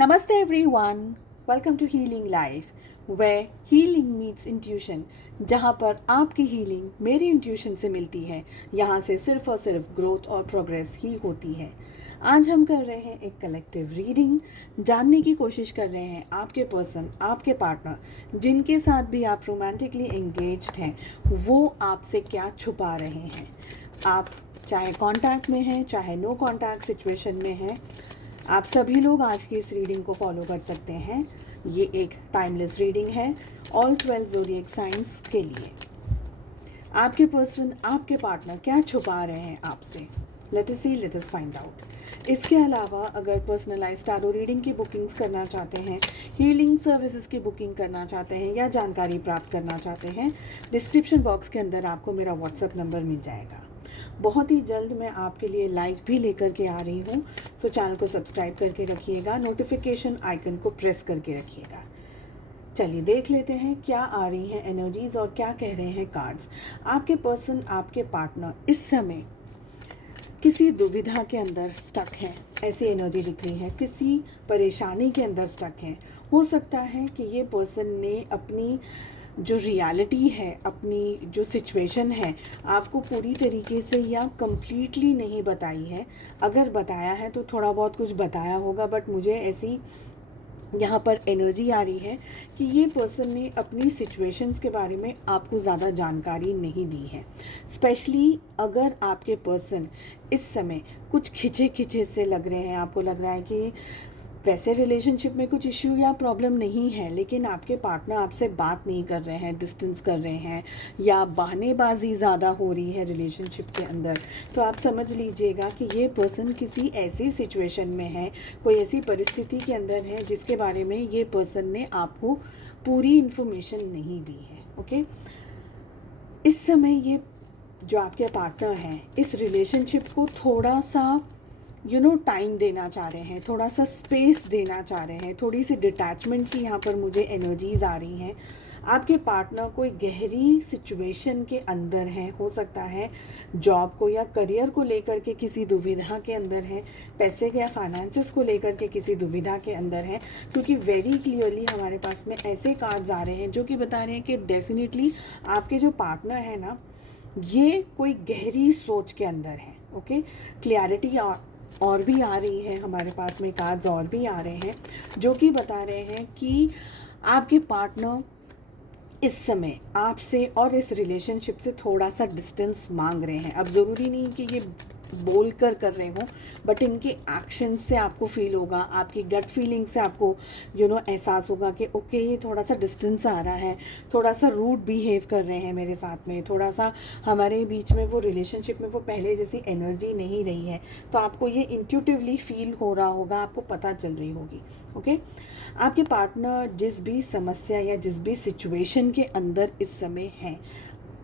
Namaste everyone. Welcome to Healing Life, where healing meets intuition. जहाँ पर आपकी healing मेरी इंट्यूशन से मिलती है, यहाँ से सिर्फ और सिर्फ ग्रोथ और प्रोग्रेस ही होती है। आज हम कर रहे हैं एक कलेक्टिव रीडिंग, जानने की कोशिश कर रहे हैं आपके पर्सन, आपके पार्टनर जिनके साथ भी आप रोमांटिकली एंगेज्ड हैं, वो आपसे क्या छुपा रहे हैं। आप चाहे कांटेक्ट में हैं, चाहे नो कांटेक्ट सिचुएशन में हैं, आप सभी लोग आज की इस रीडिंग को फॉलो कर सकते हैं। ये एक टाइमलेस रीडिंग है ऑल 12 ज़ोडिएक साइंस के लिए। आपके पर्सन, आपके पार्टनर क्या छुपा रहे हैं आपसे, लेट अस सी, लेट अस फाइंड आउट। इसके अलावा अगर पर्सनलाइज्ड टैरो रीडिंग की बुकिंग्स करना चाहते हैं, हीलिंग सर्विसेज की बुकिंग करना चाहते हैं या जानकारी प्राप्त करना चाहते हैं, डिस्क्रिप्शन बॉक्स के अंदर आपको मेरा व्हाट्सएप नंबर मिल जाएगा। बहुत ही जल्द मैं आपके लिए लाइव भी लेकर के आ रही हूँ, सो चैनल को सब्सक्राइब करके रखिएगा, नोटिफिकेशन आइकन को प्रेस करके रखिएगा। चलिए देख लेते हैं क्या आ रही हैं एनर्जीज और क्या कह रहे हैं कार्ड्स। आपके पर्सन, आपके पार्टनर इस समय किसी दुविधा के अंदर स्टक हैं, ऐसी एनर्जी दिख रही है। किसी परेशानी के अंदर स्टक हैं। हो सकता है कि ये पर्सन ने अपनी जो रियलिटी है, अपनी जो सिचुएशन है, आपको पूरी तरीके से या कंप्लीटली नहीं बताई है। अगर बताया है तो थोड़ा बहुत कुछ बताया होगा, बट मुझे ऐसी यहाँ पर एनर्जी आ रही है कि ये पर्सन ने अपनी सिचुएशंस के बारे में आपको ज़्यादा जानकारी नहीं दी है। स्पेशली अगर आपके पर्सन इस समय कुछ खिंचे खिंचे से लग रहे हैं, आपको लग रहा है कि वैसे रिलेशनशिप में कुछ इश्यू या प्रॉब्लम नहीं है, लेकिन आपके पार्टनर आपसे बात नहीं कर रहे हैं, डिस्टेंस कर रहे हैं या बहानेबाजी ज़्यादा हो रही है रिलेशनशिप के अंदर, तो आप समझ लीजिएगा कि ये पर्सन किसी ऐसी सिचुएशन में है, कोई ऐसी परिस्थिति के अंदर है जिसके बारे में ये पर्सन ने आपको पूरी इन्फॉर्मेशन नहीं दी है। ओके, इस समय ये जो आपके पार्टनर हैं इस रिलेशनशिप को थोड़ा सा टाइम देना चाह रहे हैं, थोड़ा सा स्पेस देना चाह रहे हैं, थोड़ी सी डिटैचमेंट की यहाँ पर मुझे एनर्जीज आ रही हैं। आपके पार्टनर कोई गहरी सिचुएशन के अंदर है, हो सकता है जॉब को या करियर को लेकर के किसी दुविधा के अंदर है, पैसे या फाइनेंसेस को लेकर के किसी दुविधा के अंदर है, क्योंकि वेरी क्लियरली हमारे पास में ऐसे कार्ड्स आ रहे हैं जो कि बता रहे हैं कि डेफिनेटली आपके जो पार्टनर है ना, ये कोई गहरी सोच के अंदर है। ओके, क्लैरिटी और भी आ रही है, हमारे पास में कार्ड्स और भी आ रहे हैं जो कि बता रहे हैं कि आपके पार्टनर इस समय आपसे और इस रिलेशनशिप से थोड़ा सा डिस्टेंस मांग रहे हैं। अब ज़रूरी नहीं कि ये बोल कर रहे हो, बट इनके एक्शन से आपको फील होगा, आपकी गट फीलिंग से आपको एहसास होगा कि ओके, ये थोड़ा सा डिस्टेंस आ रहा है, थोड़ा सा रूड बिहेव कर रहे हैं मेरे साथ में, थोड़ा सा हमारे बीच में वो रिलेशनशिप में वो पहले जैसी एनर्जी नहीं रही है। तो आपको ये इंट्यूटिवली फील हो रहा होगा, आपको पता चल रही होगी। ओके, आपके पार्टनर जिस भी समस्या या जिस भी सिचुएशन के अंदर इस समय है,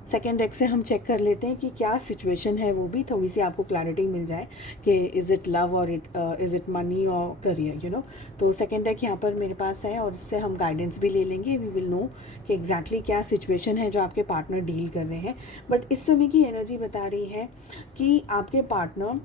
सेकेंड डेक से हम चेक कर लेते हैं कि क्या सिचुएशन है, वो भी थोड़ी सी आपको क्लैरिटी मिल जाए कि इज़ इट लव और इज़ इट मनी और करियर। तो सेकेंड डेक यहाँ पर मेरे पास है और इससे हम गाइडेंस भी ले लेंगे। वी विल नो कि एग्जैक्टली क्या सिचुएशन है जो आपके पार्टनर डील कर रहे हैं। बट इस समय की एनर्जी बता रही है कि आपके पार्टनर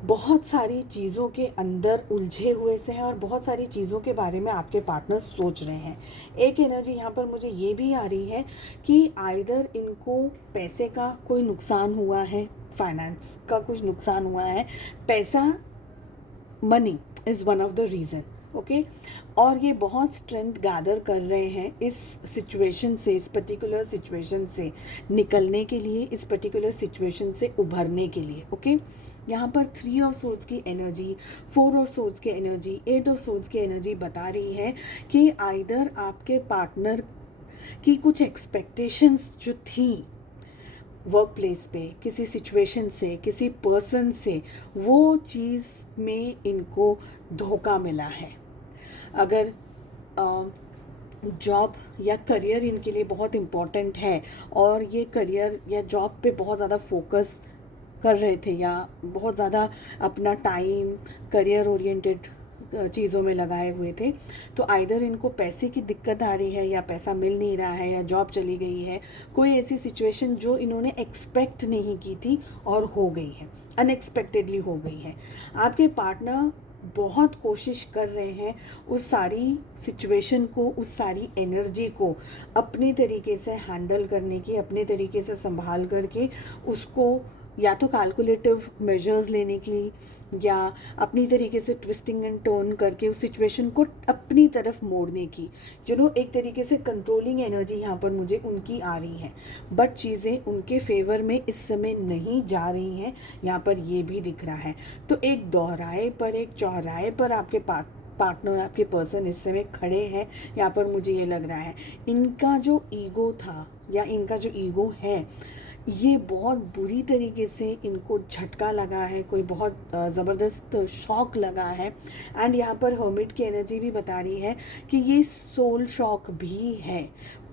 बहुत सारी चीज़ों के अंदर उलझे हुए से हैं और बहुत सारी चीज़ों के बारे में आपके पार्टनर सोच रहे हैं। एक एनर्जी यहाँ पर मुझे ये भी आ रही है कि आइदर इनको पैसे का कोई नुकसान हुआ है, फाइनेंस का कुछ नुकसान हुआ है, पैसा, money is one of the reason. Okay, और ये बहुत स्ट्रेंथ गैदर कर रहे हैं इस सिचुएशन से, इस पर्टिकुलर सिचुएशन से निकलने के लिए, इस पर्टिकुलर सिचुएशन से उभरने के लिए। ओके, यहाँ पर 3 ऑफ सोर्ड्स की एनर्जी, 4 ऑफ सोर्ड्स की एनर्जी, 8 ऑफ सोर्ड्स की एनर्जी बता रही है कि आइदर आपके पार्टनर की कुछ एक्सपेक्टेशंस जो थी वर्क प्लेस पे, किसी सिचुएशन से, किसी पर्सन से, वो चीज़ में इनको धोखा मिला है। अगर जॉब या करियर इनके लिए बहुत इम्पोर्टेंट है और ये करियर या जॉब पे बहुत ज़्यादा फोकस कर रहे थे या बहुत ज़्यादा अपना टाइम करियर ओरिएंटेड चीज़ों में लगाए हुए थे, तो आइदर इनको पैसे की दिक्कत आ रही है या पैसा मिल नहीं रहा है या जॉब चली गई है, कोई ऐसी सिचुएशन जो इन्होंने एक्सपेक्ट नहीं की थी और हो गई है, अनएक्सपेक्टेडली हो गई है। आपके पार्टनर बहुत कोशिश कर रहे हैं उस सारी सिचुएशन को, उस सारी एनर्जी को अपने तरीके से हैंडल करने की, अपने तरीके से संभाल करके उसको या तो कैलकुलेटिव मेजर्स लेने की या अपनी तरीके से ट्विस्टिंग एंड टर्न करके उस सिचुएशन को अपनी तरफ मोड़ने की, एक तरीके से कंट्रोलिंग एनर्जी यहाँ पर मुझे उनकी आ रही है। बट चीज़ें उनके फेवर में इस समय नहीं जा रही हैं, यहाँ पर ये भी दिख रहा है। तो एक दोहराए पर, एक चौराहे पर आपके पार्टनर, आपके पर्सन इस समय खड़े हैं। यहाँ पर मुझे ये लग रहा है इनका जो ईगो था या इनका जो ईगो है, ये बहुत बुरी तरीके से इनको झटका लगा है, कोई बहुत ज़बरदस्त शॉक लगा है। एंड यहाँ पर हर्मिट की एनर्जी भी बता रही है कि ये सोल शॉक भी है,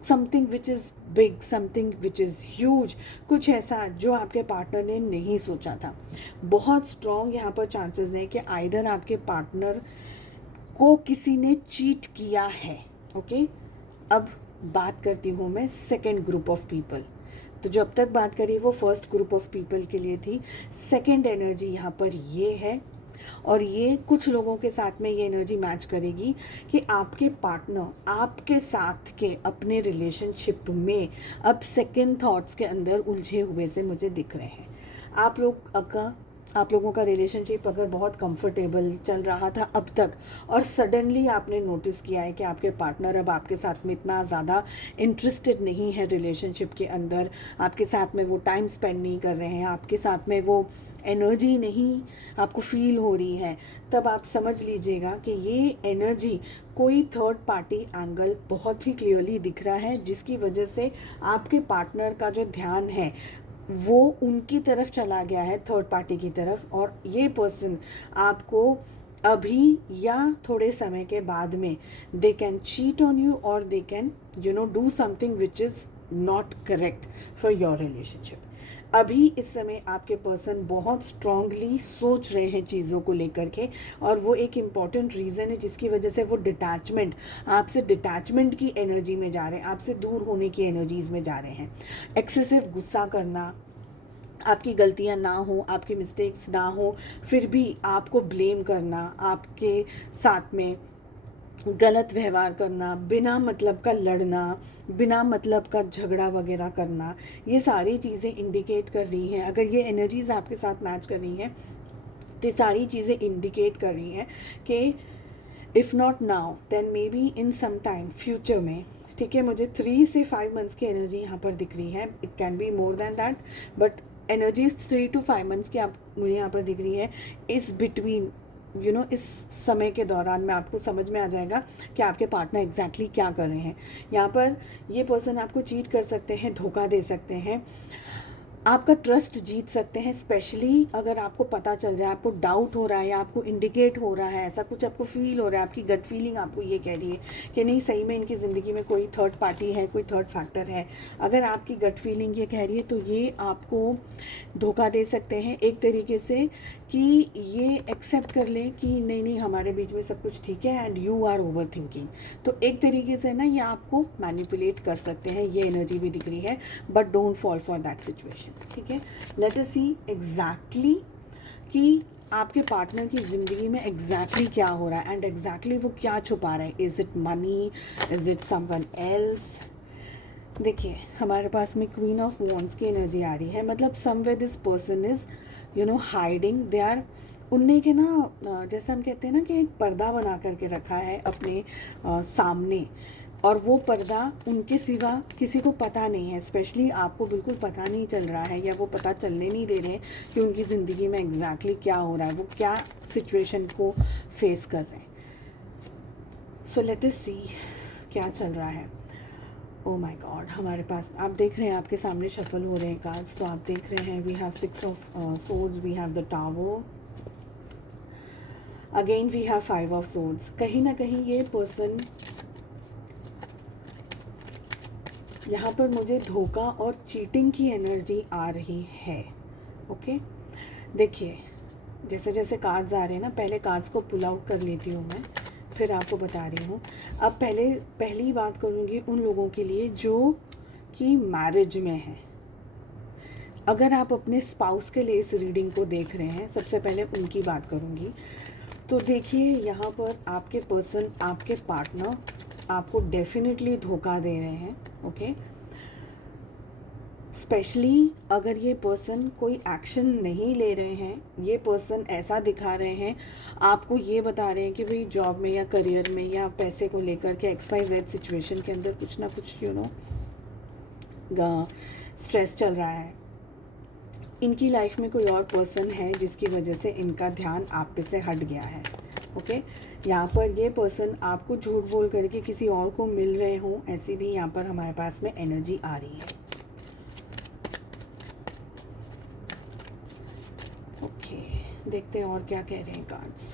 something which is big, something which is huge, कुछ ऐसा जो आपके पार्टनर ने नहीं सोचा था। बहुत स्ट्रॉन्ग यहाँ पर चांसेस हैं कि आइदर आपके पार्टनर को किसी ने चीट किया है। ओके, अब बात करती हूँ मैं सेकेंड ग्रुप ऑफ पीपल। तो जो अब तक बात करी वो फर्स्ट ग्रुप ऑफ पीपल के लिए थी। सेकेंड एनर्जी यहाँ पर ये है, और ये कुछ लोगों के साथ में ये एनर्जी मैच करेगी कि आपके पार्टनर आपके साथ के अपने रिलेशनशिप में अब सेकेंड थॉट्स के अंदर उलझे हुए से मुझे दिख रहे हैं। आप लोगों का रिलेशनशिप अगर बहुत कंफर्टेबल चल रहा था अब तक, और सडनली आपने नोटिस किया है कि आपके पार्टनर अब आपके साथ में इतना ज़्यादा इंटरेस्टेड नहीं है रिलेशनशिप के अंदर, आपके साथ में वो टाइम स्पेंड नहीं कर रहे हैं, आपके साथ में वो एनर्जी नहीं आपको फील हो रही है, तब आप समझ लीजिएगा कि ये एनर्जी कोई थर्ड पार्टी एंगल बहुत ही क्लियरली दिख रहा है, जिसकी वजह से आपके पार्टनर का जो ध्यान है वो उनकी तरफ चला गया है, थर्ड पार्टी की तरफ। और ये पर्सन आपको अभी या थोड़े समय के बाद में they can cheat on you, और they can do something which is not correct for your relationship. अभी इस समय आपके पर्सन बहुत स्ट्रांगली सोच रहे हैं चीज़ों को लेकर के, और वो एक इम्पॉर्टेंट रीज़न है जिसकी वजह से वो आपसे डिटैचमेंट की एनर्जी में जा रहे हैं, आपसे दूर होने की एनर्जीज़ में जा रहे हैं। एक्सेसिव गुस्सा करना, आपकी गलतियां ना हो, आपकी मिस्टेक्स ना हो, फिर भी आपको ब्लेम करना, आपके साथ में गलत व्यवहार करना, बिना मतलब का लड़ना, बिना मतलब का झगड़ा वगैरह करना, ये सारी चीज़ें इंडिकेट कर रही हैं। अगर ये एनर्जीज़ आपके साथ मैच कर रही हैं तो सारी चीज़ें इंडिकेट कर रही हैं कि if not now then maybe in some time future में, ठीक है, मुझे 3 से 5 मंथ्स की एनर्जी यहाँ पर दिख रही है। It can be more than that, but energies 3 to 5 months की आप मुझे यहाँ पर दिख रही है। इस बिटवीन इस समय के दौरान में आपको समझ में आ जाएगा कि आपके पार्टनर एग्जैक्टली क्या कर रहे हैं। यहाँ पर ये पर्सन आपको चीट कर सकते हैं, धोखा दे सकते हैं, आपका ट्रस्ट जीत सकते हैं, स्पेशली अगर आपको पता चल जाए, आपको डाउट हो रहा है या आपको इंडिकेट हो रहा है, ऐसा कुछ आपको फील हो रहा है, आपकी गट फीलिंग आपको ये कह रही है कि नहीं सही में इनकी ज़िंदगी में कोई थर्ड पार्टी है, कोई थर्ड फैक्टर है। अगर आपकी गट फीलिंग ये कह रही है तो ये आपको धोखा दे सकते हैं एक तरीके से, कि ये एक्सेप्ट कर लें कि नहीं नहीं हमारे बीच में सब कुछ ठीक है and you are overthinking. तो एक तरीके से ना ये आपको मैनिपुलेट कर सकते हैं, ये एनर्जी भी दिख रही है, but don't fall for that situation. ठीक है, लेट अस सी एग्जैक्टली कि आपके पार्टनर की ज़िंदगी में एग्जैक्टली क्या हो रहा है एंड एग्जैक्टली वो क्या छुपा रहा है। Is it money, is it someone else. देखिए हमारे पास में क्वीन ऑफ वॉन्ड्स की एनर्जी आ रही है, मतलब somewhere this person is hiding, they are, उनने के ना जैसे हम कहते हैं ना कि एक पर्दा बना करके रखा है अपने सामने, और वो पर्दा उनके सिवा किसी को पता नहीं है, स्पेशली आपको बिल्कुल पता नहीं चल रहा है, या वो पता चलने नहीं दे रहे हैं कि उनकी ज़िंदगी में एग्जैक्टली क्या हो रहा है, वो क्या सिचुएशन को फेस कर रहे हैं। सो लेट अस सी क्या चल रहा है। ओ माय गॉड, हमारे पास आप देख रहे हैं आपके सामने शफल हो रहे हैं कार्ड्स, तो आप देख रहे हैं we have 6 of swords, we have the tower, again we have 5 of swords. कहीं ना कहीं ये पर्सन यहाँ पर मुझे धोखा और चीटिंग की एनर्जी आ रही है। ओके, देखिए जैसे जैसे कार्ड्स आ रहे हैं ना, पहले कार्ड्स को पुल आउट कर लेती हूँ मैं, फिर आपको बता रही हूँ। अब पहली बात करूँगी उन लोगों के लिए जो कि मैरिज में हैं। अगर आप अपने स्पाउस के लिए इस रीडिंग को देख रहे हैं, सबसे पहले उनकी बात करूँगी। तो देखिए यहाँ पर आपके पर्सन, आपके पार्टनर आपको डेफिनेटली धोखा दे रहे हैं। ओके, स्पेशली अगर ये पर्सन कोई एक्शन नहीं ले रहे हैं, ये पर्सन ऐसा दिखा रहे हैं, आपको ये बता रहे हैं कि भाई जॉब में या करियर में या पैसे को लेकर के XYZ सिचुएशन के अंदर कुछ ना कुछ स्ट्रेस चल रहा है। इनकी लाइफ में कोई और पर्सन है जिसकी वजह से इनका ध्यान आप पे से हट गया है। ओके, यहाँ पर ये पर्सन आपको झूठ बोल करके किसी और को मिल रहे हों, ऐसी भी यहाँ पर हमारे पास में एनर्जी आ रही है। ओके, देखते हैं और क्या कह रहे हैं कार्ड्स।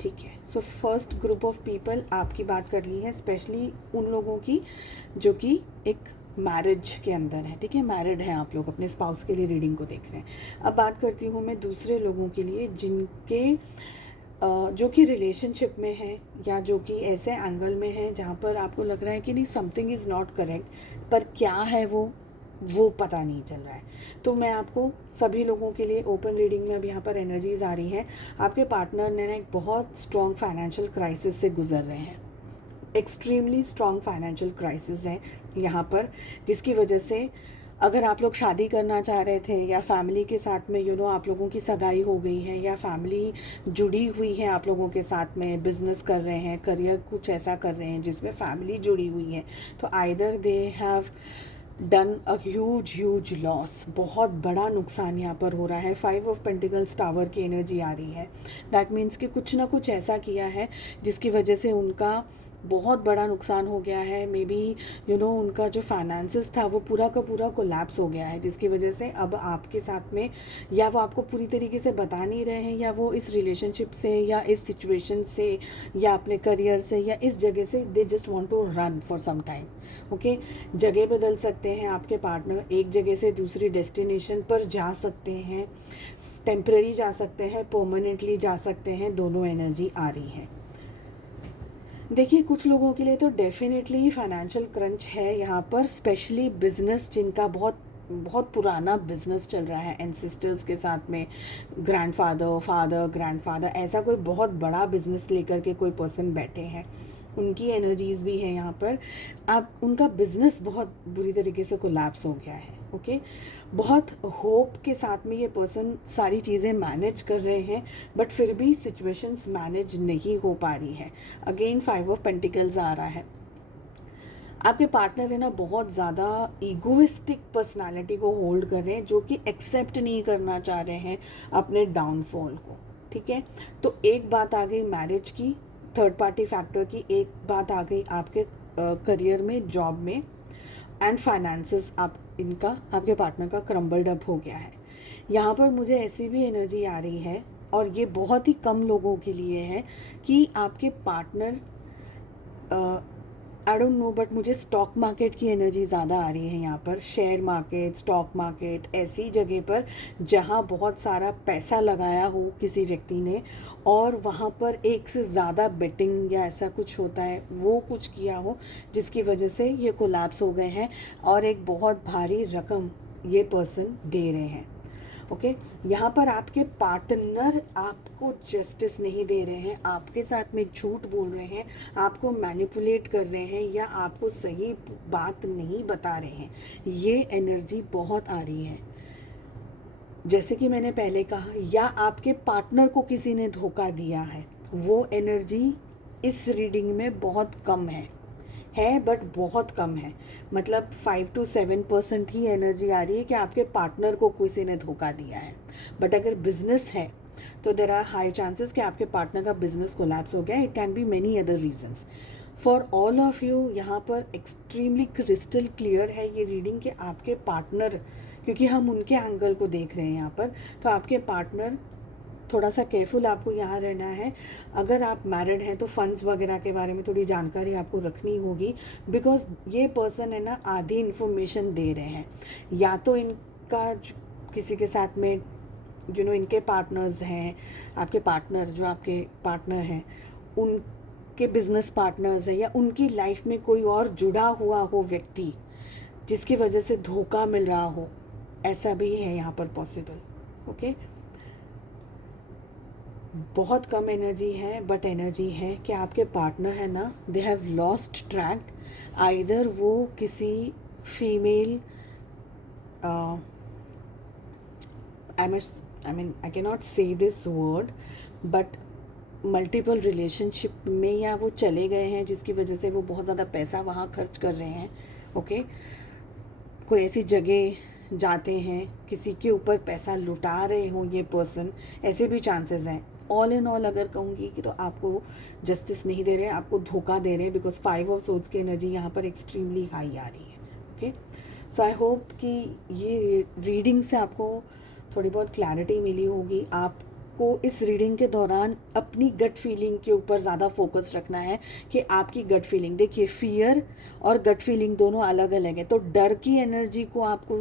ठीक है, so first group of people आपकी बात कर ली है, स्पेशली उन लोगों की जो कि एक मैरिज के अंदर है। ठीक है, मैरिड हैं आप लोग, अपने स्पाउस के लिए रीडिंग को देख रहे हैं। अब बात करती हूँ मैं दूसरे लोगों के लिए जिनके जो कि रिलेशनशिप में है या जो कि ऐसे एंगल में है जहाँ पर आपको लग रहा है कि नहीं समथिंग इज़ नॉट करेक्ट, पर क्या है वो पता नहीं चल रहा है। तो मैं आपको सभी लोगों के लिए ओपन रीडिंग में अब यहाँ पर एनर्जीज आ रही हैं। आपके पार्टनर ने ना एक बहुत स्ट्रॉन्ग फाइनेंशियल क्राइसिस से गुजर रहे हैं, एक्सट्रीमली स्ट्रॉन्ग फाइनेंशियल क्राइसिस है यहाँ पर, जिसकी वजह से अगर आप लोग शादी करना चाह रहे थे या फैमिली के साथ में आप लोगों की सगाई हो गई है या फैमिली जुड़ी हुई है आप लोगों के साथ में, बिजनेस कर रहे हैं, करियर कुछ ऐसा कर रहे हैं जिसमें फैमिली जुड़ी हुई है, तो either they have done a huge loss, बहुत बड़ा नुकसान यहाँ पर हो रहा है। 5 ऑफ पेंटिकल्स टावर की एनर्जी आ रही है। दैट मीन्स कि कुछ ना कुछ ऐसा किया है जिसकी वजह से उनका बहुत बड़ा नुकसान हो गया है। मे बी उनका जो फाइनेंसिस था वो पूरा का पूरा कोलैप्स हो गया है, जिसकी वजह से अब आपके साथ में या वो आपको पूरी तरीके से बता नहीं रहे हैं, या वो इस रिलेशनशिप से या इस सिचुएशन से या अपने करियर से या इस जगह से they just want to run for some time. Okay, जगह बदल सकते हैं आपके पार्टनर, एक जगह से दूसरी डेस्टिनेशन पर जा सकते हैं, टेम्पररी जा सकते हैं, परमानेंटली जा सकते हैं, दोनों एनर्जी आ रही है। देखिए कुछ लोगों के लिए तो डेफिनेटली फाइनेंशियल क्रंच है यहाँ पर, स्पेशली बिजनेस जिनका बहुत पुराना बिजनेस चल रहा है एंसेस्टर्स के साथ में, फादर ग्रैंडफादर, ऐसा कोई बहुत बड़ा बिजनेस लेकर के कोई पर्सन बैठे हैं, उनकी एनर्जीज भी है यहाँ पर। अब उनका बिजनेस बहुत बुरी तरीके से कोलैप्स हो गया है। ओके, बहुत होप के साथ में ये पर्सन सारी चीज़ें मैनेज कर रहे हैं, बट फिर भी सिचुएशंस मैनेज नहीं हो पा रही है। अगेन 5 ऑफ पेंटिकल्स आ रहा है। आपके पार्टनर है ना बहुत ज़्यादा ईगोइस्टिक पर्सनालिटी को होल्ड कर रहे हैं, जो कि एक्सेप्ट नहीं करना चाह रहे हैं अपने डाउनफॉल को। ठीक है, तो एक बात आ गई मैरिज की, थर्ड पार्टी फैक्टर की, एक बात आ गई आपके करियर में, जॉब में, एंड फाइनेंसेस आपके पार्टनर का क्रम्बल्ड अप हो गया है। यहाँ पर मुझे ऐसी भी एनर्जी आ रही है, और ये बहुत ही कम लोगों के लिए है, कि आपके partner I don't know, but मुझे स्टॉक मार्केट की एनर्जी ज़्यादा आ रही है यहाँ पर। शेयर मार्केट, स्टॉक मार्केट, ऐसी जगह पर जहाँ बहुत सारा पैसा लगाया हो किसी व्यक्ति ने, और वहाँ पर एक से ज़्यादा बेटिंग या ऐसा कुछ होता है, वो कुछ किया हो जिसकी वजह से ये कोलैप्स हो गए हैं, और एक बहुत भारी रकम ये पर्सन दे रहे हैं। ओके, यहाँ पर आपके पार्टनर आपको जस्टिस नहीं दे रहे हैं, आपके साथ में झूठ बोल रहे हैं, आपको मैनिपुलेट कर रहे हैं, या आपको सही बात नहीं बता रहे हैं। ये एनर्जी बहुत आ रही है। जैसे कि मैंने पहले कहा, या आपके पार्टनर को किसी ने धोखा दिया है, वो एनर्जी इस रीडिंग में बहुत कम है, बट बहुत कम है। मतलब 5 to 7% ही एनर्जी आ रही है कि आपके पार्टनर को किसी ने धोखा दिया है। बट अगर बिजनेस है तो देयर आर हाई चांसेस कि आपके पार्टनर का बिजनेस कोलैप्स हो गया। It can be many other reasons. For all of you यहाँ पर एक्सट्रीमली क्रिस्टल क्लियर है ये रीडिंग कि आपके पार्टनर, क्योंकि हम उनके एंगल को देख रहे हैं यहाँ पर, तो आपके पार्टनर, थोड़ा सा केयरफुल आपको यहाँ रहना है। अगर आप मैरिड हैं तो फंड्स वगैरह के बारे में थोड़ी जानकारी आपको रखनी होगी, बिकॉज ये पर्सन है ना आधी इन्फॉर्मेशन दे रहे हैं, या तो इनका किसी के साथ में इनके पार्टनर्स हैं, आपके पार्टनर जो आपके पार्टनर हैं उनके बिजनेस पार्टनर्स हैं, या उनकी लाइफ में कोई और जुड़ा हुआ हो व्यक्ति जिसकी वजह से धोखा मिल रहा हो, ऐसा भी है यहाँ पर पॉसिबल। ओके, बहुत कम एनर्जी है, बट एनर्जी है कि आपके पार्टनर है ना, they have lost track. Either वो किसी female, I mean I can not say this word, but multiple relationship में या वो चले गए हैं जिसकी वजह से वो बहुत ज़्यादा पैसा वहाँ खर्च कर रहे हैं। ओके, कोई ऐसी जगह जाते हैं, किसी के ऊपर पैसा लुटा रहे हों ये पर्सन, ऐसे भी चांसेस हैं। ऑल इन ऑल अगर कहूँगी कि तो आपको जस्टिस नहीं दे रहे, आपको धोखा दे रहे हैं, बिकॉज 5 ऑफ सोर्ड्स की एनर्जी यहाँ पर एक्सट्रीमली हाई आ रही है। ओके, सो आई होप कि ये रीडिंग से आपको थोड़ी बहुत क्लैरिटी मिली होगी। आपको इस रीडिंग के दौरान अपनी गट फीलिंग के ऊपर ज़्यादा फोकस रखना है कि आपकी गट फीलिंग, देखिए फियर और गट फीलिंग दोनों अलग अलग है। तो डर की एनर्जी को आपको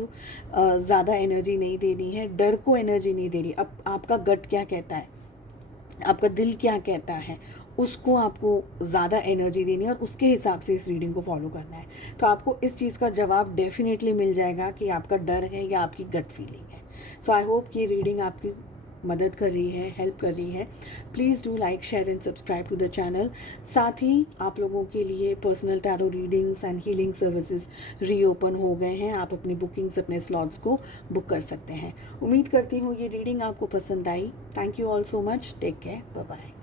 ज़्यादा एनर्जी नहीं देनी है, डर को एनर्जी नहीं दे रही। अब आपका गट क्या कहता है, आपका दिल क्या कहता है, उसको आपको ज़्यादा एनर्जी देनी है और उसके हिसाब से इस रीडिंग को फॉलो करना है। तो आपको इस चीज़ का जवाब डेफिनेटली मिल जाएगा कि आपका डर है या आपकी गट फीलिंग है। सो आई होप कि रीडिंग आपकी मदद कर रही है, हेल्प कर रही है। Please do like, share and subscribe to the channel. साथ ही आप लोगों के लिए personal tarot readings and healing services reopen हो गए हैं। आप अपनी बुकिंग्स, अपने स्लॉट्स को बुक कर सकते हैं। उम्मीद करती हूँ ये रीडिंग आपको पसंद आई। Thank you all so much. Take care, bye bye.